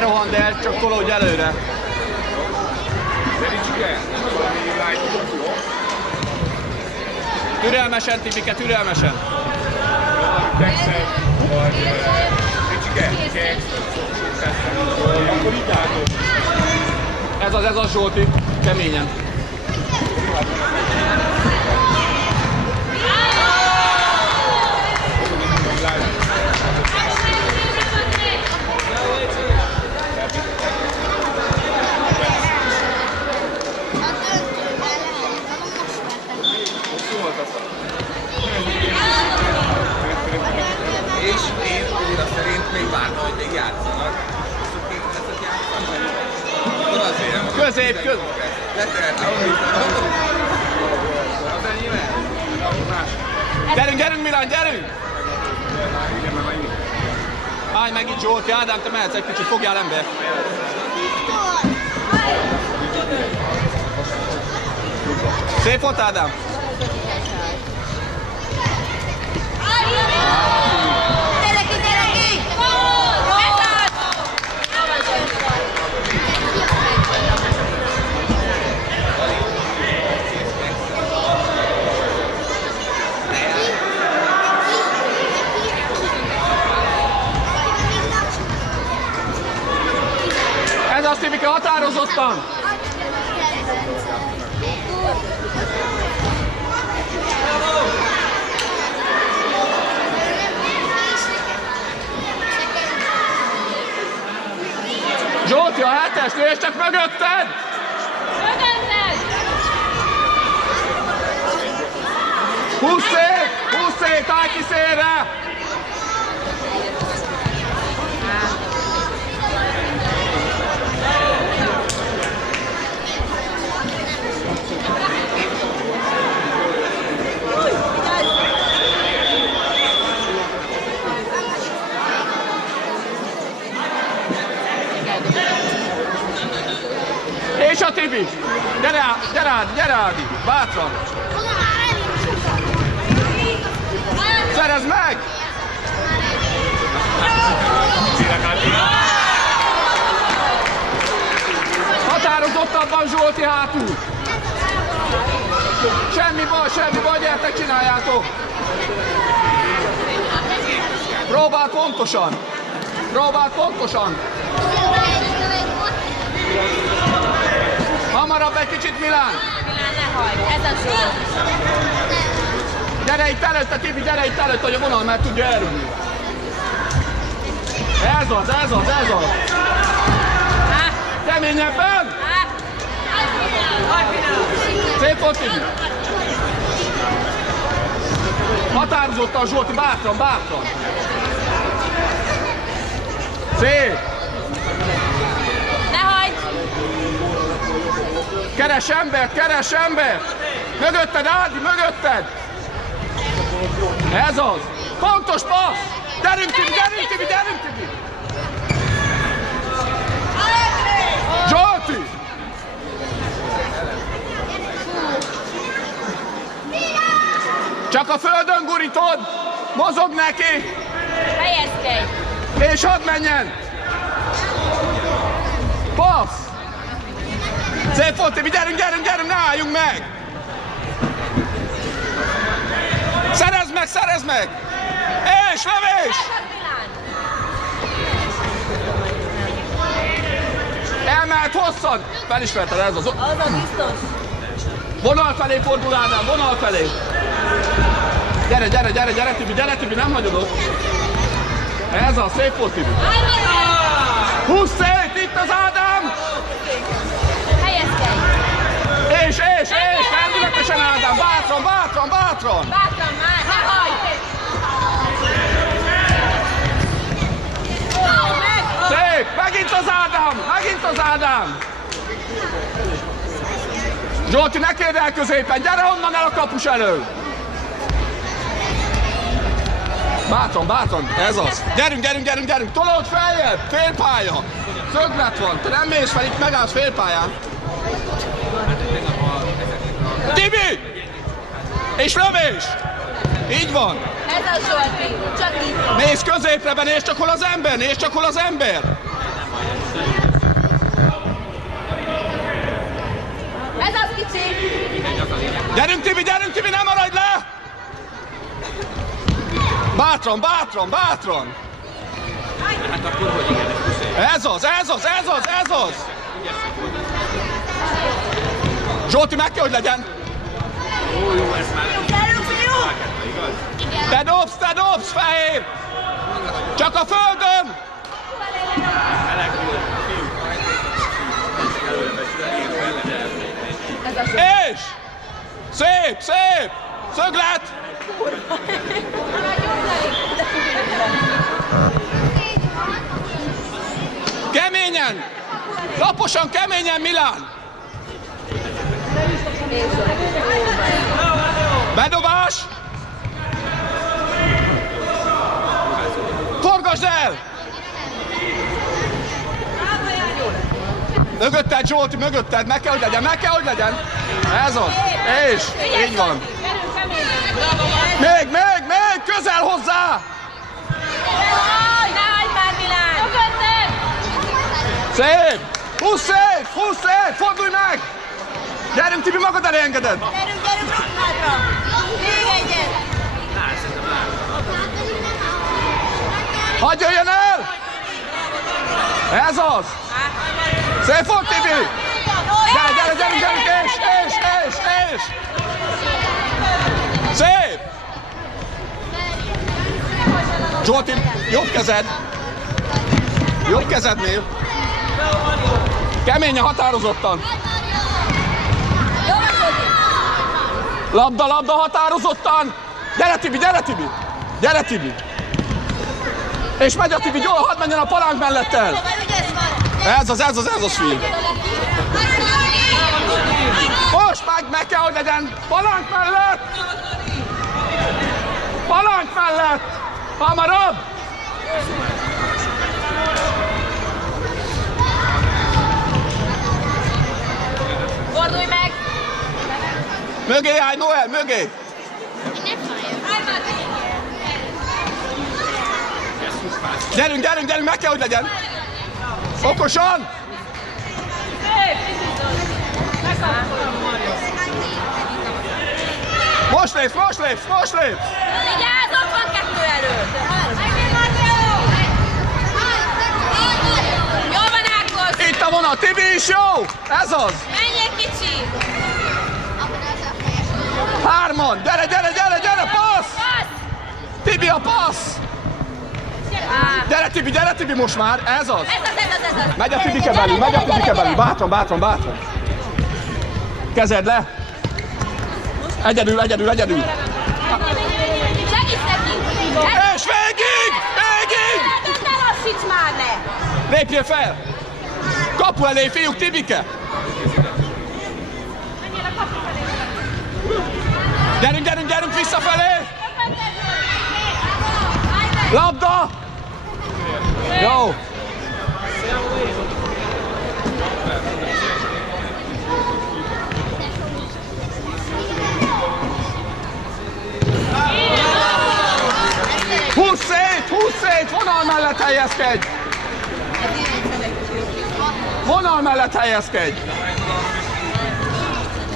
Ne rohand el, csak tolódj előre. Türelmesen, Tibike, türelmesen. Ez az Zsolti, keményen. És én újra szerint még vártam, hogy még játszanak. Akkor azért. Közép, közép. Gyerünk, gyerünk Milán, gyerünk! Állj meg itt Zsolti, Ádám, te mehetsz egy kicsit, fogjál ember. Szép volt Ádám! Ez az, Tibike, határozottan! Zsolti, a hetes, nézd csak mögötted! Mögötted! Húsz szét, állj ki szélre! És a Tibi! Gyere Ádi! Bátran! Szerezd meg! Határozottabban Zsolti hátul! Semmi baj, gyertek, csináljátok! Próbáld pontosan! Hamarabb egy kicsit, Milán! Milán, ne hagyd, ez a Zsolt! Gyere itt előtte, Tibi, gyere itt előtte, hogy a vonal már tudja elrúgni. Ez az! Keményebben! Szép volt, Tibi! Határozottan Zsolti, bátran! Szép! Ne hagyd! Keres embert! Mögötted, Ádi, mögötted! Ez az! Pontos passz! Gyerünk, Tibi! Zsolti! Csak a földön gurítod! Mozog neki! Helyezkedj! És hadd menjen! Passz! Szép volt, Tibi, gyerünk, ne álljunk meg! Szerezd meg! És lövés! Elmehet hosszan! Felismerted, ez az... Az a biztos! Vonal felé fordul Ádám, vonal felé! Gyere, Tibi, nem hagyod ott! Ez az, szép volt, Tibi! Húsz szét, itt az Ádám! Helyezkedj! És! Lendületesen Ádám! Bátran! Bátran már, ne hagyd! Szép! Megint az Ádám! Zsolti, ne kérd el középen! Gyere onnan el a kapus elől! Bátran! Ez az! Gyerünk! Tolódj feljebb! Félpálya! Szöglet van! Te nem mész fel, itt megállsz félpályán! Tibi! És lövés! Így van! Ez a Zsolti, csak így van. Nézd középre, nézd csak hol az ember! Ez az kicsi! Gyerünk Tibi, ne maradj le! Bátran! Hát akkor hogy igen, ez Ez az! Zsolti, meg kell, hogy legyen! jó, ez már igaz? Te dobsz, Fehér! Csak a földön! És! Szép! Szöglet! Keményen! Laposan, keményen, Milán! Bedobás! Forgasd el! Mögötted, Zsolti, mögötted! Meg kell, hogy legyen! Ez az! És! Így van! Még! Közel hozzá! Ne hagyd már, Milán! Mögötted! Szép! 20 szép! Fordulj meg! Gyerünk, Tibi, magad elé engeded! Gyerünk, hátra! Még egyet! Hagyj jöjjön el! Ez az! Szép volt, Tibi! Gyerünk! És! Szép! Zsolti, jobb kezednél! Keményen, határozottan! Labda, határozottan! Gyere, Tibi! És megy a Tibi, hadd menjen a palánk mellett el! Ez az fiú! Most meg kell, hogy legyen! Palánk mellett! Hamarabb! Fordulj meg! Mögé állj, Noel, mögé! Gyerünk, meg kell, hogy legyen! Okosan! Most lépsz! Vigyázz, ott van 2 előtt! Jól van, Ákos! Itt a vonat, Tibi is jó! Ez az! Menjél, kicsi! 3-an! Gyere, passz! Tibi, a passz! Gyere, Tibi, most már! Ez az! Ez az! Megy a Tibike belül! Bátran! Kezed le! Egyedül! Segíts neki! És végig! Ne lassíts már le! Lépjél fel! Kapu elé, fiúk, Tibike! Gyerünk, visszafelé! Labda! Jó! Húsz szét! Vonal mellett helyezkedj!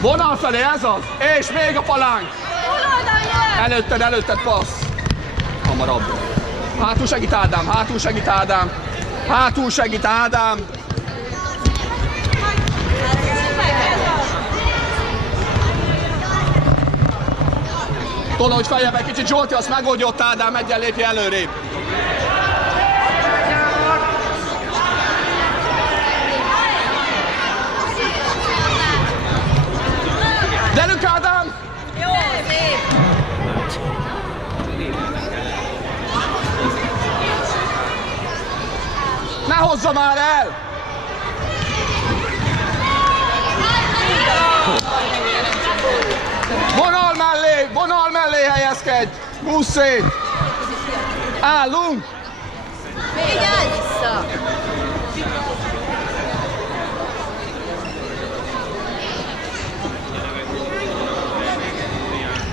Vonal felé, ez az! És még a palánk! Előtted passz! Hamarabb! Hátul segít Ádám! Tolódj feljebb egy kicsit, Zsolti, azt megoldja ott Ádám, egyen lépje előrébb. Gyerünk, Ádám! Jó, szép! Ne hozza már el! Vonal mellé helyezkedj! Húsz szét! Állunk! Vigyázz vissza!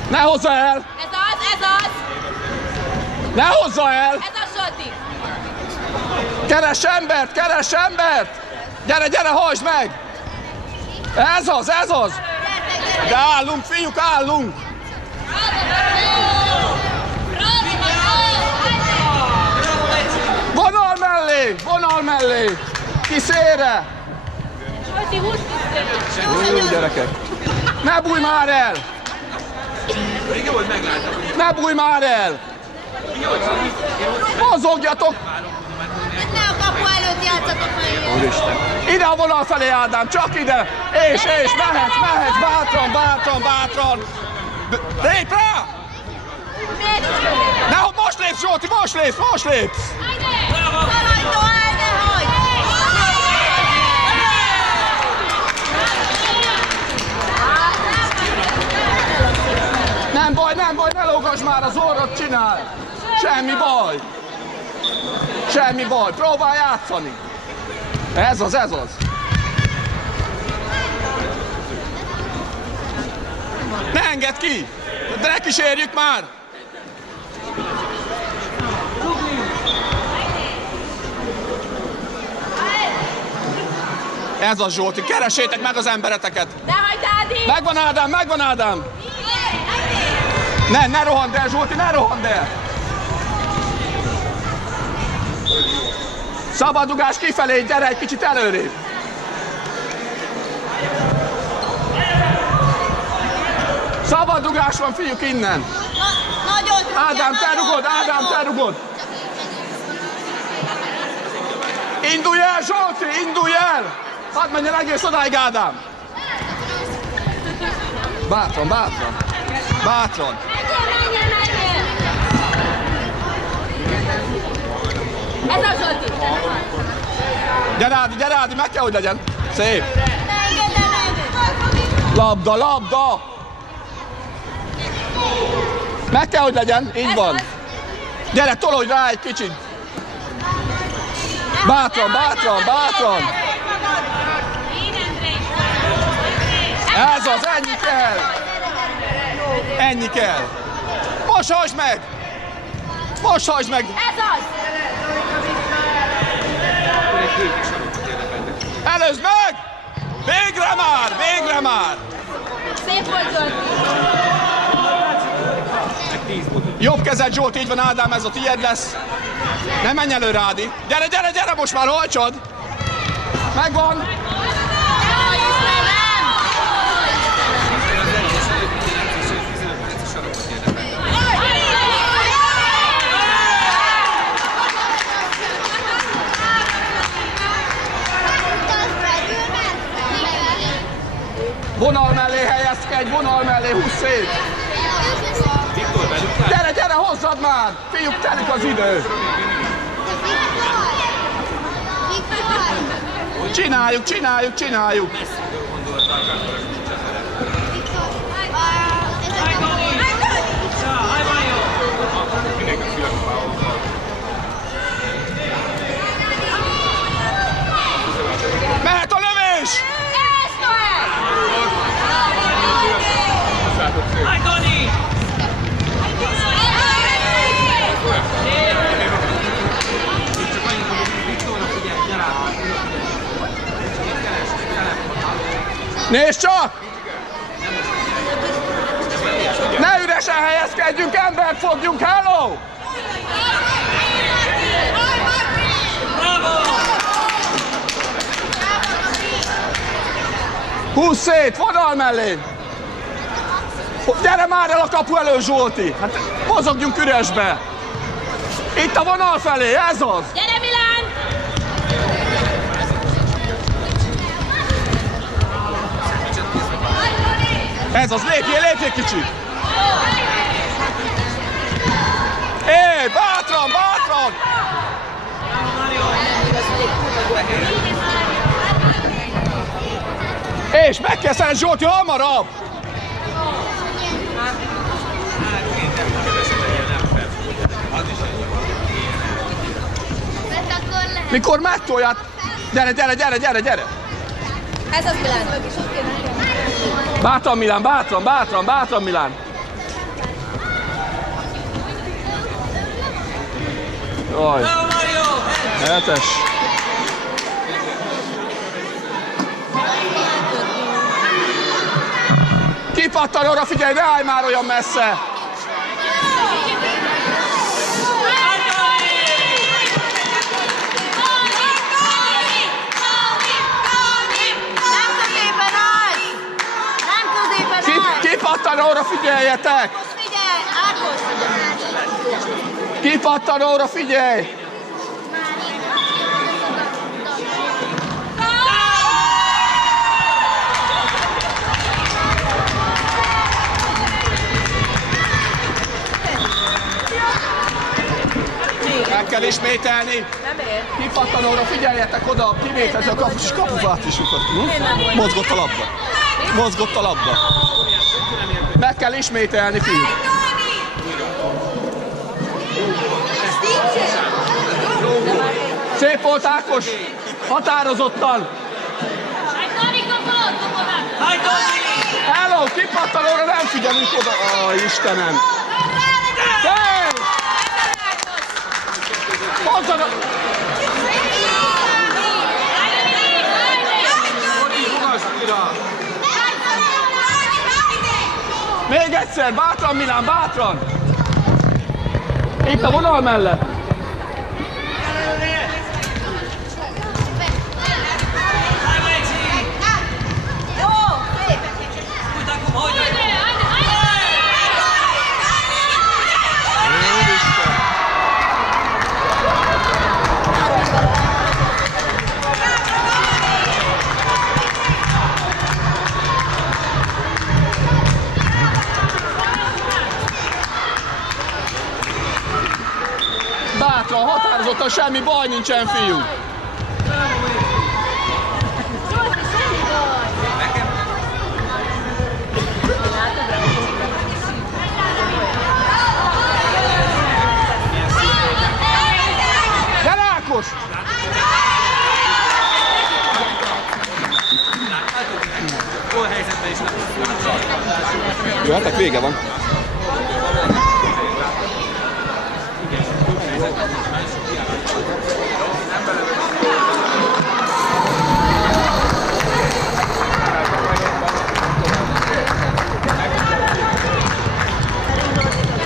Ne hozza el! Ez az! Ne hozza el! Ez a Zsolti! Keress embert, keress embert! Gyere, gyere, hajtsd meg! Ez az, ez az! De állunk, fiúk, állunk! Vonal mellé, vonal mellé! Ki szélre! Zsolti, húzd vissza! Jó, gyerekek! Ne bújj már el! Ne bújj már el! Mozogjatok! Ne a kapu előtt játszatok meg! Úristen! Ide a vonal felé, Ádám, csak ide! És, mehetsz, bátran, bátran, bátran! Lép rá! Ne, most lépsz, Zsolti, most lépsz! Szaladj, Noel, ne hagyd! Nem baj, ne lógass már, az orrot csinál! Semmi baj! Semmi baj, próbálj játszani! Ez az, ez az! Ne engedd ki! De ne kísérjük már! Ez az, Zsolti, keressétek meg az embereteket! Ne hagyd, Ádi! Megvan Ádám, megvan Ádám! Ne rohand el, Zsolti, ne rohand el! Szabadugás kifelé, gyere egy kicsit előrébb! Szabadugás van, fiúk, innen! Nagyon! Ádám, te rugod! Indulj el, Zsolti, indulj el! Hadd menjen egész odáig, Ádám! Bátran! Menjél! Ez a Zsolti! Gyere Ádi, meg kell, hogy legyen! Szép! Ne engedd! Labda! Meg kell, hogy legyen, így van! Gyere, tolódj rá egy kicsit! Bátran! Ez az, ennyi kell! Most hajtsd meg! Ez az! Előzd meg! Végre már! Szép volt, Zsolti! Jobb kezed, Zsolt, így van, Ádám, ez a tiéd lesz. Ne menj előre, Ádi. Gyere, most már hajtsad! Megvan! Vonal mellé helyezkedj, vonal mellé, húzz szét! Gyere, hozzad már! Fiúk, telik az idő! Csináljuk! Mehet a lövés! Ez Noel! Nézd csak! Ne üresen helyezkedjünk, embert fogjunk, hello! Húzz szét, vonal mellé! Gyere már el a kapu elő, Zsolti! Hát mozogjunk üresbe! Itt a vonal felé, ez az! Gyere, Milán! Ez az, lépjél kicsit! Hé, bátran! És meg kell szerezni, Zsolti, hamarabb! Mikor megtolját... Gyere! Ez az Milán. Bátran, Milán, bátran, Milán! Jaj. 7-es. Kipattanóra figyelj, ne állj már olyan messze! Kipattanóra figyeljetek! Figyelj, Ákos! Kipattanóra figyelj! Meg kell ismételni! Kipattanóra figyeljetek oda! Kivétezi a kapus, és kapufát is utat. Mozgott a labda. Mozgott a labda. Meg kell ismételni, fiúk. Szép volt, Ákos! Határozottan! Hello, kipattanóra nem figyelünk oda! Istenem! Szép! Hozzanak! Még egyszer, bátran Milán, bátran! Itt a vonal mellett! Bátran, határozottan, semmi baj nincsen, fiú! Gyere, Ákos! Gól helyzetben is nem. Jöhetek, vége van.